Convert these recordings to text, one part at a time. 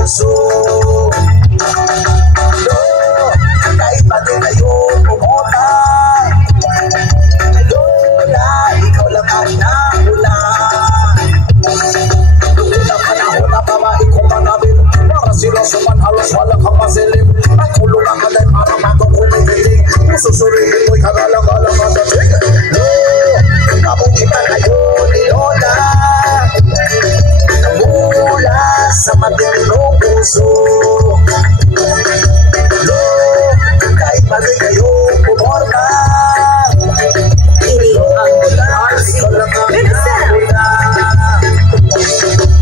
puso. Kahit pati kayo pumunta, Lola, ikaw lang ang nauna. Noong unang panahon na babae ko manamit, para sila suman halos wala kang masilip. Ang kulong ang kalay para matong kumikiling, susurihin mo'y kagalang-galang madating. Kabuti pa kayo ni Lola, mula sa matinong puso. Kahit bagay kayo pumorma, ini ang bulas, ikaw lang ang nauna.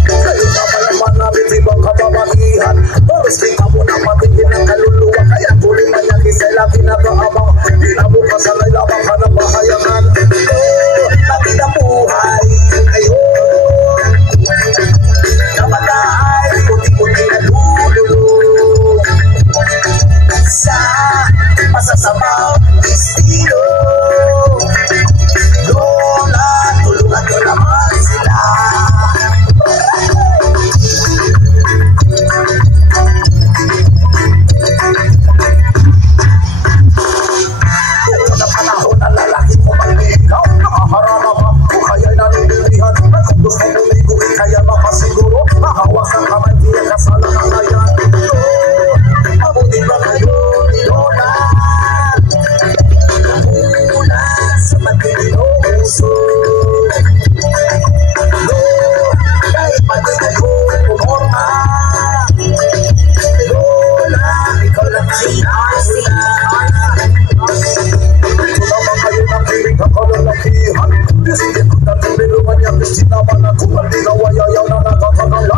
Kayo na palaman namin ibang kababaihan, Boris ka mo na patingin ng kaluluwa. Kaya tuloy man yan kisay lagi na kaabang, pinabukas ang ay labang ka ng bahayangan. Lagi na buhay kayo, kapagay puti-puti na lululo sa masasamang destino. Lola, tulungan ko naman sila. Ito na panahon na lalaki ko magligaw, nakaharama ka kung kaya'y naninihan. At kung gusto mo liguin kaya makasiguro, mahawas ang kamay diyan kasala ng ayan. Mabuti ba kayo ni Lola, mula sa matinong puso. Kahit pati kayo pumorma, Lola, ikaw lang ang nauna. Ito naman kayo ng piling ang kalalakihan. Disipin ang niluluman niya, Christina man ang kumal, di na wayayaw na nakakagala.